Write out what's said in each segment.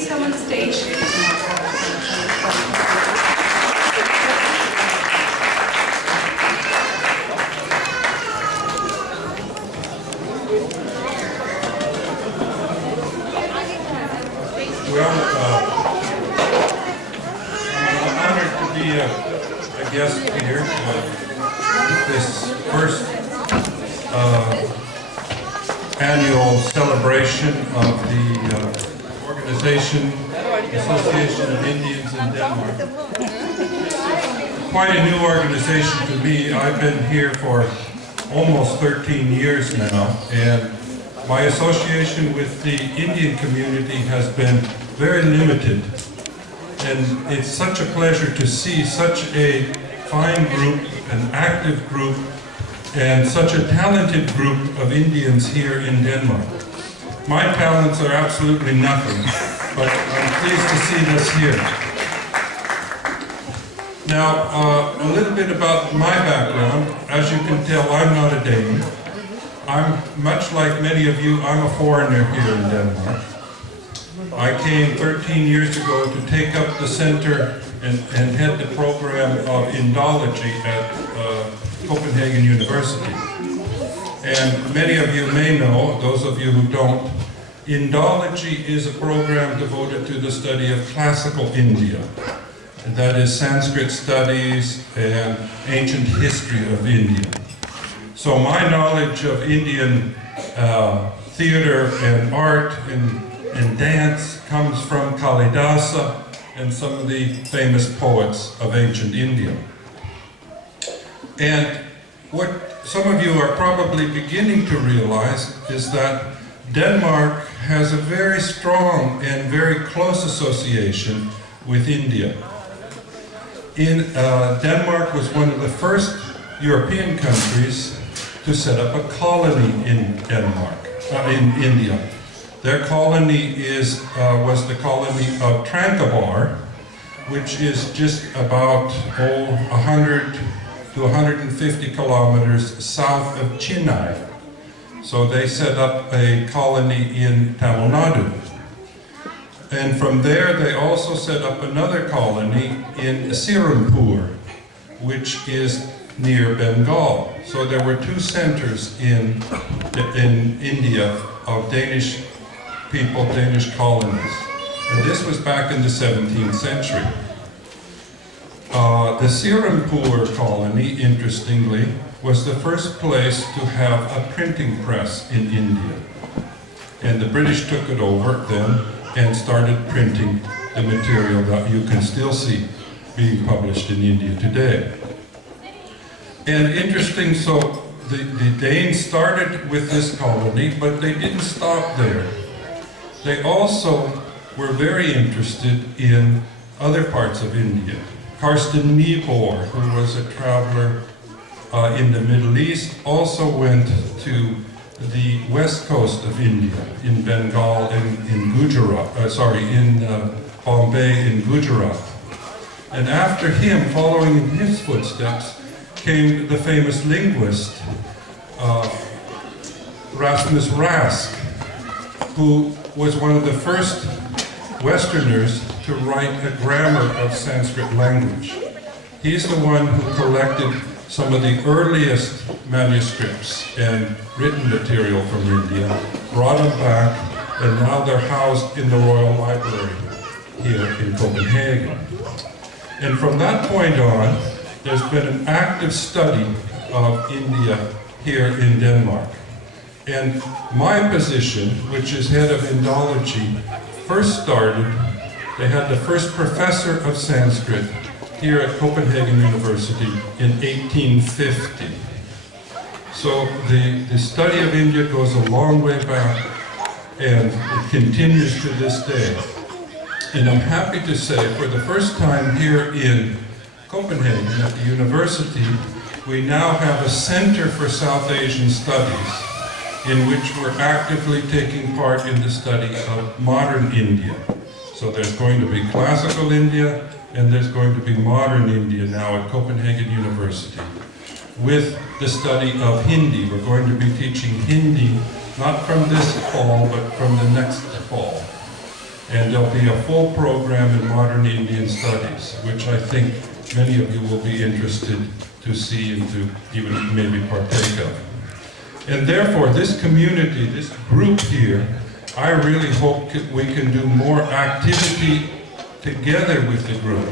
please come on stage? I'm honored to be a guest here at this first annual celebration of the organization Association of Indians in Denmark. Quite a new organization to me. I've been here for almost 13 years now, and my association with the Indian community has been very limited. And it's such a pleasure to see such a fine group, an active group, and such a talented group of Indians here in Denmark. My talents are absolutely nothing, but I'm pleased to see this here. Now, a little bit about my background. As you can tell, I'm not a Dane. I'm, much like many of you, I'm a foreigner here in Denmark. I came 13 years ago to take up the center and head the program of Indology at Copenhagen University. And many of you may know, those of you who don't, Indology is a program devoted to the study of classical India. And that is Sanskrit studies and ancient history of India. So my knowledge of Indian theater and art and dance comes from Kalidasa and some of the famous poets of ancient India. And what some of you are probably beginning to realize is that Denmark has a very strong and very close association with India. Denmark was one of the first European countries to set up a colony in in India. Their colony was the colony of Tranquebar, which is just about 100 to 150 kilometers south of Chennai. So they set up a colony in Tamil Nadu. And from there they also set up another colony in Sirampur, which is near Bengal. So there were two centers in India of Danish people, Danish colonies. And this was back in the 17th century. The Sirampur colony, interestingly, was the first place to have a printing press in India. And the British took it over then and started printing the material that you can still see being published in India today. And interesting, so the Danes started with this colony, but they didn't stop there. They also were very interested in other parts of India. Carsten Niebuhr, who was a traveler in the Middle East, also went to the west coast of India, in Bengal and in Gujarat, in Bombay in Gujarat. And after him, following in his footsteps, came the famous linguist, Rasmus Rask, who was one of the first Westerners to write a grammar of Sanskrit language. He's the one who collected some of the earliest manuscripts and written material from India, brought them back, and now they're housed in the Royal Library here in Copenhagen. And from that point on, there's been an active study of India here in Denmark. And my position, which is head of Indology, first started, they had the first professor of Sanskrit here at Copenhagen University in 1850. So the study of India goes a long way back, and it continues to this day. And I'm happy to say, for the first time here in Copenhagen at the university, we now have a Center for South Asian Studies in which we're actively taking part in the study of modern India. So there's going to be classical India, and there's going to be modern India now at Copenhagen University. With the study of Hindi, we're going to be teaching Hindi, not from this fall, but from the next fall. And there'll be a full program in modern Indian studies, which I think many of you will be interested to see and to even maybe partake of. And therefore, this community, this group here, I really hope we can do more activity together with the group.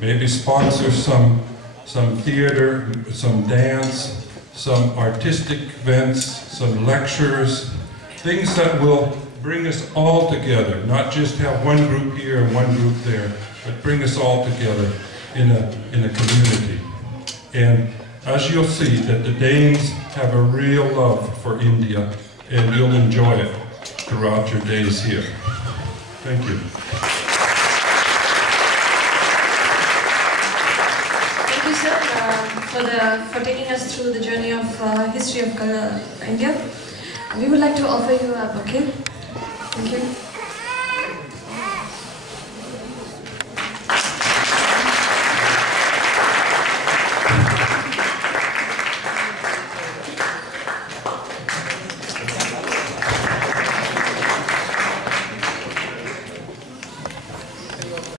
Maybe sponsor some theater, some dance, some artistic events, some lectures, things that will bring us all together, not just have one group here and one group there, but bring us all together in a community. And as you'll see, that the Danes have a real love for India, and you'll enjoy it throughout your days here. Thank you. Thank you, sir, for taking us through the journey of history of India. We would like to offer you a bouquet. Thank you.